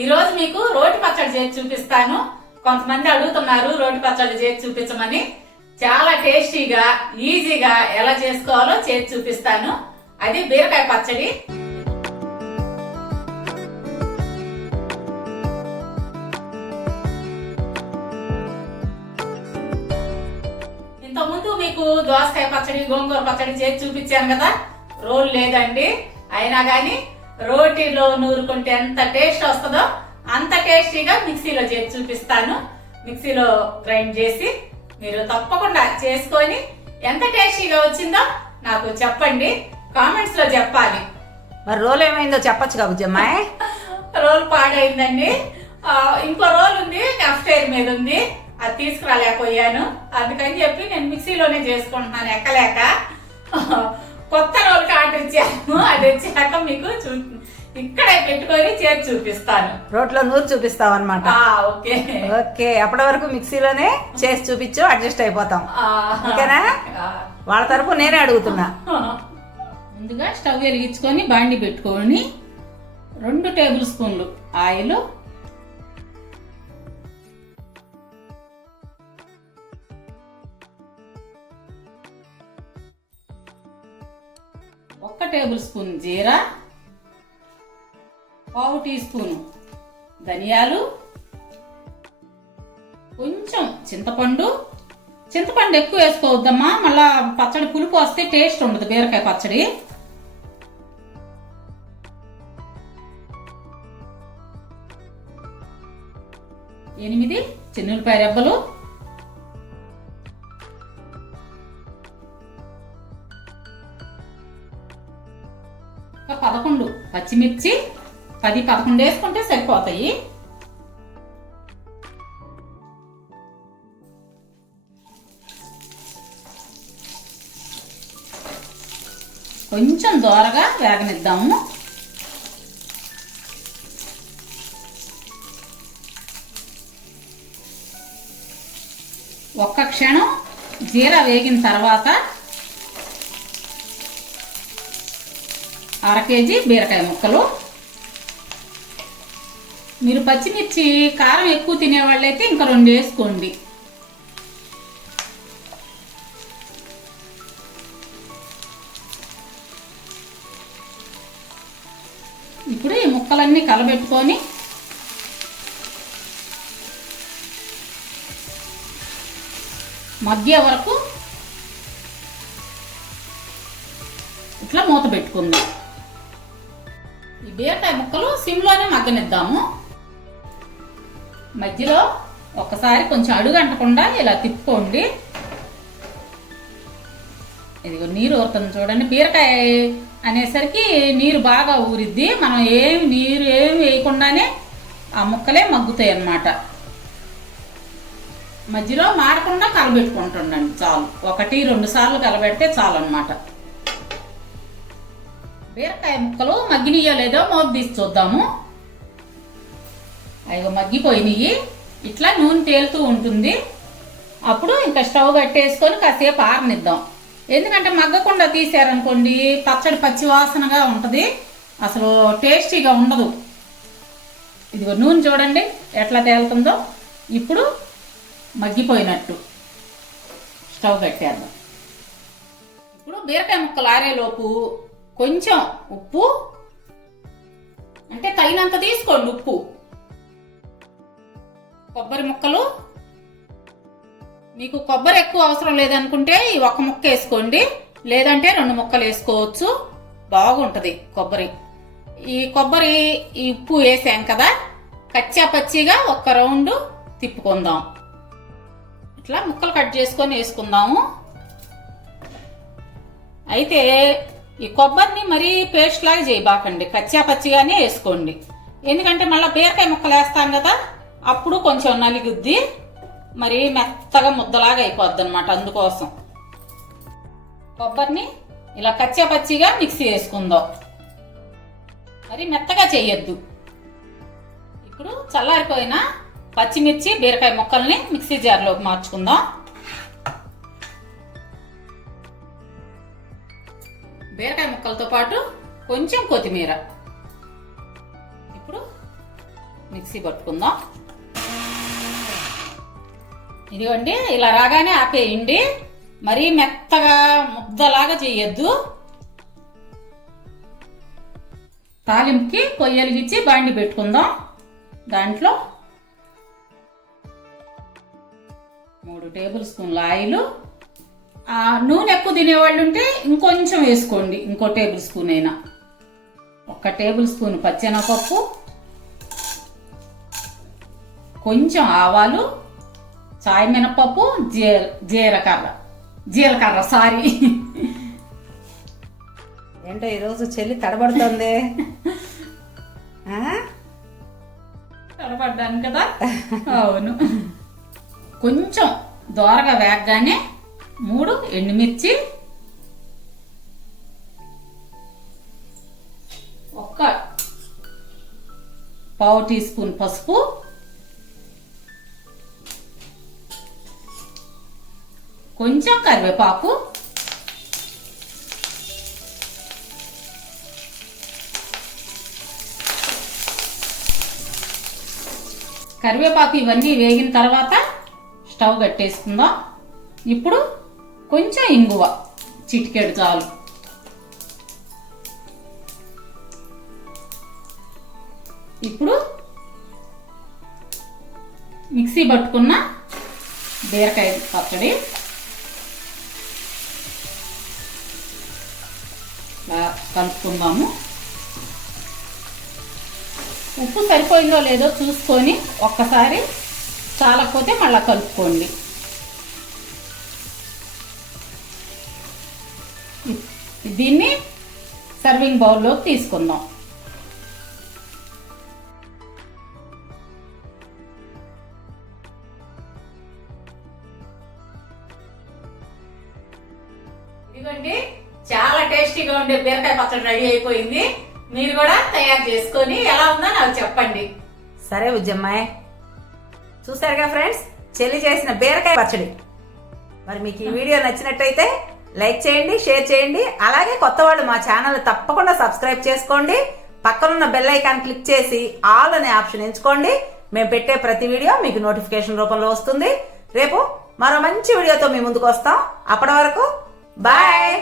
ఈ రోజు మీకు రోటి పచ్చడి చేసి చూపిస్తాను. కొంతమంది అడుగుతున్నారు రోటి పచ్చడి చేసి చూపించమని. చాలా టేస్టీగా ఈజీగా ఎలా చేసుకోవాలో చేసి చూపిస్తాను. అది బీరకాయ పచ్చడి. ఇంతకుముందు మీకు దోసకాయ పచ్చడి గోంగూర పచ్చడి చేసి చూపించాను కదా. రోల్ లేదండి. అయినా కానీ రోటీలో నూరుకుంటే ఎంత టేస్ట్ వస్తుందో అంత టేస్టీగా మిక్సీలో చేసి చూపిస్తాను. మిక్సీలో గ్రైండ్ చేసి మీరు తప్పకుండా చేసుకొని ఎంత టేస్టీగా వచ్చిందో నాకు చెప్పండి. కామెంట్స్లో చెప్పాలి. మరి రోల్ ఏమైందో చెప్పొచ్చు కదా బుజ్జమ్మాయి రోల్ పాడైందండి. ఇంకో రోల్ ఉంది అఫ్టైర్ మీద ఉంది. అది తీసుకురాలేకపోయాను. అందుకని చెప్పి నేను మిక్సీలోనే చేసుకుంటున్నాను ఎక్కలేక. ఇచ్చాను అది వచ్చాక మీకు చూ ఇక్కడే పెట్టుకొని చేసి చూపిస్తాను. రోట్లో నూరు చూపిస్తావు అనమాట ఆ, ఓకే. ఓకే అప్పటి వరకు మిక్సీలోనే చేసి చూపించు అడ్జస్ట్ అయిపోతాం. ఆ, ఓకేనా. వాళ్ళ తరపు నేనే అడుగుతున్నా. ముందుగా స్టవ్ వెలిగించుకొని బాండి పెట్టుకొని రెండు టేబుల్ స్పూన్లు ఆయిల్ ఒక్క టేబుల్ స్పూన్ జీరా పావు టీ స్పూన్ ధనియాలు కొంచెం చింతపండు. చింతపండు ఎక్కువ వేసుకోవద్దమ్మా మళ్ళా పచ్చడి పులుపు వస్తే టేస్ట్ ఉండదు బీరకాయ పచ్చడి. ఎనిమిది చిన్నులపాయ రెబ్బలు. ఒక పదకొండు. పచ్చిమిర్చి పది పదకొండు వేసుకుంటే సరిపోతాయి. కొంచెం దోరగా వేగనిద్దాము. ఒక్క క్షణం జీర వేగిన తర్వాత అర కేజీ బీరకాయ ముక్కలు. మీరు పచ్చిమిర్చి కారం ఎక్కువ తినేవాళ్ళైతే ఇంకా రెండు వేసుకోండి. ఇప్పుడు ఈ ముక్కలన్నీ కలబెట్టుకొని మధ్య వరకు ఇట్లా మూత పెట్టుకుందాం. బీరకాయ ముక్కలు సిమ్లోనే మగ్గనిద్దాము. మధ్యలో ఒకసారి కొంచెం అడుగు అంటకుండా ఇలా తిప్పుకోండి. ఇదిగో నీరు ఊరుతుంది చూడండి. బీరకాయ అనేసరికి నీరు బాగా ఊరిద్ది. మనం ఏం నీరు ఏం వేయకుండానే ఆ ముక్కలే మగ్గుతాయి అన్నమాట. మధ్యలో మాడకుండా కలబెట్టుకుంటుండండి చాలు. ఒకటి రెండు సార్లు కలబెడితే చాలు అనమాట బీరకాయ ముక్కలు మగ్గినయో లేదో మూత తీసి చూద్దాము. అవి మగ్గిపోయినాయి. ఇట్లా నూనె తేలుతూ ఉంటుంది. అప్పుడు ఇంకా స్టవ్ కట్టేసుకొని కాసేపు ఆరనిద్దాం. ఎందుకంటే మగ్గకుండా తీసారనుకోండి పచ్చడి పచ్చి వాసనగా ఉంటుంది. అసలు టేస్టీగా ఉండదు. ఇదిగో నూనె చూడండి ఎట్లా తేలుతుందో. ఇప్పుడు మగ్గిపోయినట్టు స్టవ్ కట్టేద్దాం ఇప్పుడు బీరకాయ ముక్కలు ఆరేలోపు కొంచెం ఉప్పు. అంటే తగినంత తీసుకోండి ఉప్పు. కొబ్బరి ముక్కలు. మీకు కొబ్బరి ఎక్కువ అవసరం లేదనుకుంటే ఈ ఒక ముక్క వేసుకోండి. లేదంటే రెండు ముక్కలు వేసుకోవచ్చు. బాగుంటుంది కొబ్బరి. ఈ కొబ్బరి ఈ ఉప్పు వేసాం కదా కచ్చా పచ్చిగా ఒక్క రౌండ్ తిప్పుకుందాం. ఇట్లా ముక్కలు కట్ చేసుకొని వేసుకుందాము. అయితే ఈ కొబ్బరిని మరీ పేస్ట్ లాగా చేయబాకండి. కచ్చా పచ్చిగానే వేసుకోండి. ఎందుకంటే మళ్ళీ బీరకాయ ముక్కలు వేస్తాం కదా అప్పుడు కొంచెం నలిగుద్ది. మరి మెత్తగా ముద్దలాగా అయిపోద్ది అనమాట అందుకోసం. కొబ్బరిని ఇలా కచ్చా పచ్చిగా మిక్సీ వేసుకుందాం. మరి మెత్తగా చేయొద్దు. ఇప్పుడు చల్లారిపోయిన పచ్చిమిర్చి బీరకాయ ముక్కల్ని మిక్సీ జార్లోకి మార్చుకుందాం. బీరకాయ ముక్కలతో పాటు కొంచెం కొత్తిమీర. ఇప్పుడు మిక్సీ పట్టుకుందాం. ఇదిగోండి ఇలా రాగానే ఆపేయండి. మరీ మెత్తగా ముద్దలాగా చేయొద్దు. తాలింపుకి కొయ్యలు ఇచ్చి బాండి పెట్టుకుందాం. దాంట్లో మూడు టేబుల్ స్పూన్ల ఆయిల్ నూనె ఎక్కువ తినేవాళ్ళు ఉంటే ఇంకొంచెం వేసుకోండి. ఇంకో టేబుల్ స్పూన్ అయినా. ఒక టేబుల్ స్పూన్ పచ్చెనపప్పు కొంచెం ఆవాలు చాయ్ మినపప్పు జీ జీలకర్ర. జీలకర్ర సారీ. ఏంటో ఈరోజు చెల్లి తడబడుతుంది? తడబడ్డాను కదా? అవును. కొంచెం దోరగా వేగగానే మూడు ఎండుమిర్చి. ఒక్క పావు టీ స్పూన్ పసుపు. కొంచెం కరివేపాకు. కరివేపాకు ఇవన్నీ వేగిన తర్వాత స్టవ్ కట్టేసుకుందాం. ఇప్పుడు కొంచెం ఇంగువ. చిటికెడు చాలు. ఇప్పుడు మిక్సీ పట్టుకున్న బీరకాయ పచ్చడి. కలుపుకుందాము. ఉప్పు సరిపోయిందో లేదో చూసుకొని ఒక్కసారి చాలకపోతే మళ్ళీ కలుపుకోండి. దీన్ని సర్వింగ్ బౌల్లోకి తీసుకుందాం. ఇదిగోండి చాలా టేస్టీగా ఉండే బీరకాయ పచ్చడి రెడీ అయిపోయింది. మీరు కూడా తయారు చేసుకొని ఎలా ఉందో నాకు చెప్పండి. సరే ఉజ్జమ్మాయ్. చూసారుగా ఫ్రెండ్స్ చెల్లి చేసిన బీరకాయ పచ్చడి. మరి మీకు ఈ వీడియో నచ్చినట్టయితే లైక్ చేయండి షేర్ చేయండి. అలాగే కొత్త వాళ్ళు మా ఛానల్ తప్పకుండా సబ్స్క్రైబ్ చేసుకోండి. పక్కనున్న బెల్ ఐకాన్ క్లిక్ చేసి ఆల్ అనే ఆప్షన్ ఎంచుకోండి. మేము పెట్టే ప్రతి వీడియో మీకు నోటిఫికేషన్ రూపంలో వస్తుంది. రేపు మరో మంచి వీడియోతో మీ ముందుకు వస్తాం. అప్పటి వరకు బాయ్!